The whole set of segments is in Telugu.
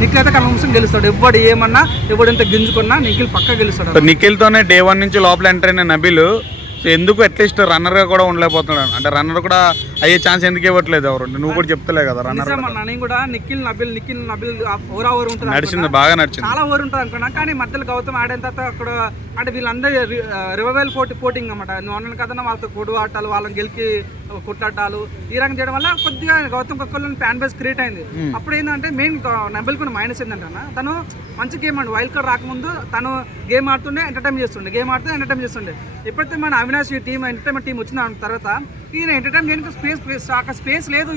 నిఖిల్ అయితే కన్ఫర్మేషన్ గెలుస్తాడు. ఎవడు ఏమన్నా ఎవడు ఎంత గింజుకున్నా నిఖిల్ పక్క గెలుస్తాడు. నిఖిల్ తోనే డే 1 నుంచి లోపల ఎంటర్ అయిన నబీల్ ఎందుకు అట్లీస్ట్ రన్నర్ గా కూడా ఉండలేకపోతున్నాడు, అంటే రన్నర్ కూడా అయ్యే ఛాన్స్ ఎందుకు ఇవ్వట్లేదు ఎవరు? నువ్వు కూడా చెప్తలే కదా రన్నర్. నేను కూడా నిఖిల్ నబిల్ ఓవర్ ఉంటుంది, నడిచింది బాగా నడిచింది, చాలా ఓవర్ ఉంటుంది అనుకున్నా. కానీ మధ్యలో గౌతమ్ ఆడిన తర్వాత అక్కడ అంటే వీళ్ళందరూ రివైవల్ పోటింగ్ అనమాట. నార్మల్ కథ వాళ్ళతో కొడు ఆటాలు, వాళ్ళని గెలికి కొట్లాటాలు ఈ రకంగా చేయడం వల్ల కొద్దిగా గౌతమ్ కొక్కలో ఫ్యాన్ బేస్ క్రియేట్ అయింది. అప్పుడు ఏంటంటే మెయిన్ నబిల్ కూడా మైనస్ ఏంటంటే తను మంచి గేమ్ అండి. వైల్డ్ కార్డ్ రాకముందు తను గేమ్ ఆడుతుండే ఎంటర్టైన్ చేస్తుండే. ఎప్పుడైతే మన అవినాష్ టీం ఎంటర్టైన్మెంట్ టీం వచ్చిన తర్వాత ఈయన ఎంటర్టైన్ చేయడానికి స్పేస్ లేదు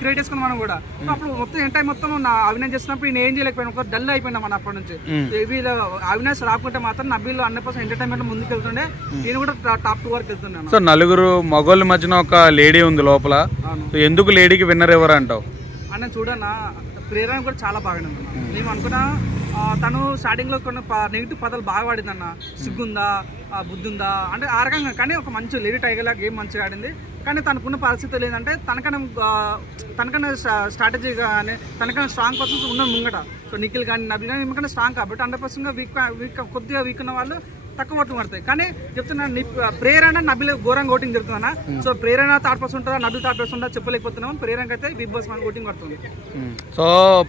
క్రియేట్ చేసుకున్నాం మనం కూడా. అప్పుడు మొత్తం ఎంటైన్ మొత్తం అవినాష్ చేస్తున్నప్పుడు ఈయన ఏం చేయలేకపోయినా ఒక డల్ అయిపోయినా మన అప్పటి నుంచి. వీళ్ళు అవినాష్ రాకుంటే మాత్రం నబీల్ 100% ఎంటర్టైన్మెంట్ ముందుకు వెళ్తుండే, ఈయన కూడా టాప్ 2 వరకు వెళ్తున్నాను. సో నలుగురు మగోళ్ళ మధ్యన ఒక లేడీ ఉంది లోపల, ఎందుకు లేడీకి విన్నర్ ఎవరు అంటావు? అన్న చూడన్నా ప్రేరణ కూడా చాలా బాగానే ఉంది. మేము అనుకున్నా తను స్టార్టింగ్లో కొన్ని నెగిటివ్ పదాలు బాగా వాడిందన్న, సిగ్గుందా బుద్ధి ఉందా అంటే ఆ రకంగా. కానీ ఒక మంచి లేడీ టైగర్ లాగా గేమ్ మంచిగా ఆడింది. కానీ తనకున్న పరిస్థితులు ఏంటంటే తనకన్నా స్ట్రాటజీ కానీ తనకన్నా స్ట్రాంగ్ పర్సన్స్ ఉన్న ముంగట. సో నిఖిల్ కానీ నబిల్ కానీ ఏమన్నా స్ట్రాంగ్ కాబట్టి 100% కొద్దిగా వీక్ ఉన్న వాళ్ళు తక్కువ ఓట్లు పడతాయి. కానీ చెప్తున్నా ప్రేరణ నబిల్ ఘోరంగా ఓటింగ్ జరుగుతుందన్న. సో ప్రేరణ థర్డ్ పర్సన్ ఉంటుందా నబిల్ థర్డ్ పర్సన్ ఉంటుందా చెప్పలేకపోతున్నాం. ప్రేరణకి అయితే బిగ్ బాస్ మన ఓటింగ్ పడుతుంది. సో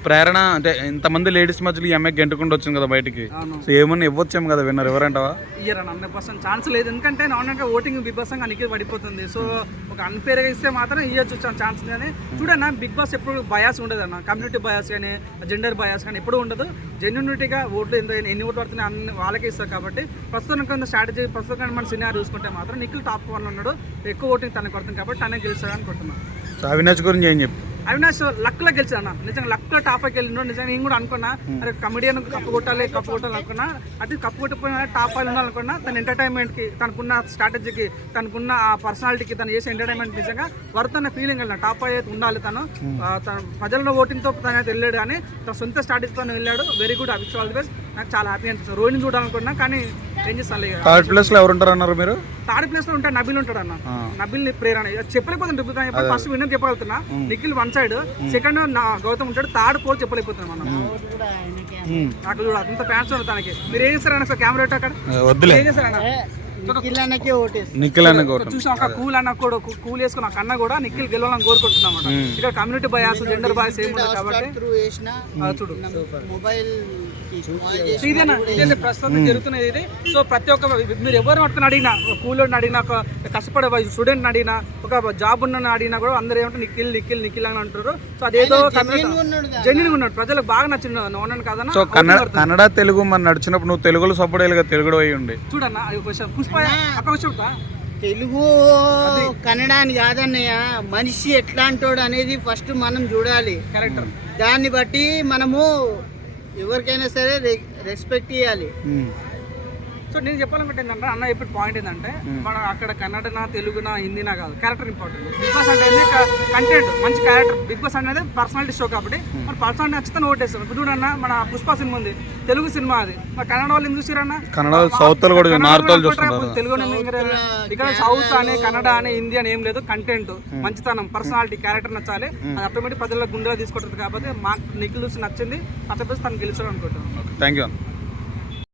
ప్రేరణ అంటే ఇంతమంది లేడీస్ మధ్యలో ఈ అమ్మాయి గెంటుకుంటూ వచ్చింది కదా బయటికి, సో ఏమన్నా ఇవ్వచ్చేమో కదా విన్నర్ ఎవరంటావా? ఇయ్యరన్న 100% ఛాన్స్ లేదు. ఎందుకంటే నార్మల్గా ఓటింగ్ బిగ్ బాస్ నిఖిల్ పడిపోతుంది. సో ఒక అన్ఫేర్గా ఇస్తే మాత్రం ఇవ్వచ్చు ఛాన్స్. కానీ చూడన్నా బిగ్ బాస్ ఎప్పుడు బయాస్ ఉండదు అన్న, కమ్యూనిటీ బయాస్ కానీ జెండర్ బయాస్ కానీ ఎప్పుడు ఉండదు. జెన్యూనిటీగా ఓట్లు ఎన్ని ఓట్లు పడుతున్నాయి అన్ని వాళ్ళకే ఇస్తారు. కాబట్టి ప్రస్తుతం స్ట్రాటజీ ప్రస్తుతం మన సినిమా చూసుకుంటే మాత్రం నిఖిల్ టాప్ 1 ఉన్నాడు, ఎక్కువ ఓటింగ్ తనకు పడుతుంది కాబట్టి తనే గెలుస్తాడు అనుకుంటున్నాను. సో అవినాష్ గురించి ఏం చెప్పు? అవినాష్ లక్లో గెలిచాడు అన్న, నిజంగా లక్లో టాప్కి వెళ్ళిండు. నిజంగా నేను కూడా అనుకున్నా అరే కమెడియన్ కప్పు కొట్టాలి అనుకున్నా. అది కప్పు కొట్టిపోయిన టాప్ 5 ఉండాలనుకున్నా. తన ఎంటర్టైన్మెంట్కి, తనకున్న స్ట్రాటజీకి, తనకున్న ఆ పర్సనాలిటీకి, తను చేసే ఎంటర్టైన్మెంట్ నిజంగా వర్తన్న ఫీలింగ్ వెళ్ళిన టాప్ 5 అయితే ఉండాలి. తను ప్రజల్లో ఓటింగ్తో తనైతే వెళ్ళాడు, కానీ తన సొంత స్ట్రాటజీతో వెళ్ళాడు. Very good, అవిష్ all the best. నాకు చాలా హ్యాపీ అనిపిస్తుంది. రోహిణి చూడాలనుకున్నా కానీ ఏం చేస్తాను. థర్డ్ ప్లేస్ లో ఎవరు ఉంటారు అన్నారు మీరు? థర్డ్ ప్లేస్ లో ఉంటే నబిల్ ఉంటాడు అన్న. నబిల్ ప్రేరణ చెప్పలేకపోతుంది. ఫస్ట్ విన్నర్ చెప్పగలుగుతున్నా నిఖిల్ 1 సైడ్, సెకండ్ గౌతమ్ ఉంటాడు, థర్డ్ 4 చెప్పలేకపోతున్నాం మనం. నాకు చూడ అంత ఫ్యాన్స్ ఉంది తనకి. మీరు ఏం చేస్తారన్న సార్ కెమెరా అక్కడ ఏం చేస్తారన్న? చూసిన ఒక కూల్ వేసుకున్న కన్నా కూడా నిఖిల్ గెలవాలని కోరుకుంటున్నాం. ఇక్కడ కమ్యూనిటీ బయాస్ జెండర్ బయాస్ ఏమి ఉండదు కాబట్టి చూడు ఇదే ప్రస్తుతం జరుగుతున్నది ఇది. సో ప్రతి ఒక్క మీరు ఎవరు పట్టుకుని అడిగినా, కూలోని అడిగినా, ఒక కష్టపడే స్టూడెంట్ అడిగినా, ఒక జాబ్ ఉన్న అడిగినా కూడా అందరూ ఏమంటారు నిఖిల్ అని అంటారు. సో అదేదో జెన్యున్ ఉన్నాడు, ప్రజలకు బాగా నచ్చింది. నోనని కాదన్నా. సో కన్నడ తెలుగు మన నడిచినప్పుడు నువ్వు తెలుగులో సపోర్ట్ అయ్యి తెలుగు అయ్యి ఉండి చూడన్నా పుష్ప ఒక విషయం తెలుగు కన్నడ అని కాదన్నయ్య, మనిషి ఎట్లాంటోడు అనేది ఫస్ట్ మనం చూడాలి. క్యారెక్టర్ దాన్ని బట్టి మనము ఎవరికైనా సరే రెస్పెక్ట్ ఇవ్వాలి. సో నేను చెప్పాలనుకుంటే ఏంటంటే అన్న ఇప్పుడు పాయింట్ ఏంటంటే మనం అక్కడ కన్నడనా తెలుగునా హిందీనా కాదు, క్యారెక్టర్ ఇంపార్టెంట్. బిగ్ బాస్ అంటే కంటెంట్ మంచి క్యారెక్టర్. బిగ్ బాస్ అనేది పర్సనాలిటీ షో కాబట్టి మన పర్సనాలిటీ నచ్చితే ఓటేస్తాం. ఇప్పుడు చూడన్నా మన పుష్ప సినిమా ఉంది, తెలుగు సినిమా అది. మన కన్నడ వాళ్ళు ఎందుకు చూసారన్నా? కన్నడ సౌత్ తెలుగు ఇక్కడ సౌత్ అనే కన్నడ అనే హిందీ అని ఏం లేదు. కంటెంట్ మంచితనం పర్సనాలిటీ క్యారెక్టర్ నచ్చాలి. అది ఆటోమేటిక్ ప్రజల్లో గుండెలో తీసుకుంటుంది. కాబట్టి మాకు నిఖిల్ చూసి నచ్చింది, అతను తను గెలిచాడు అనుకుంటున్నాను. Thank you.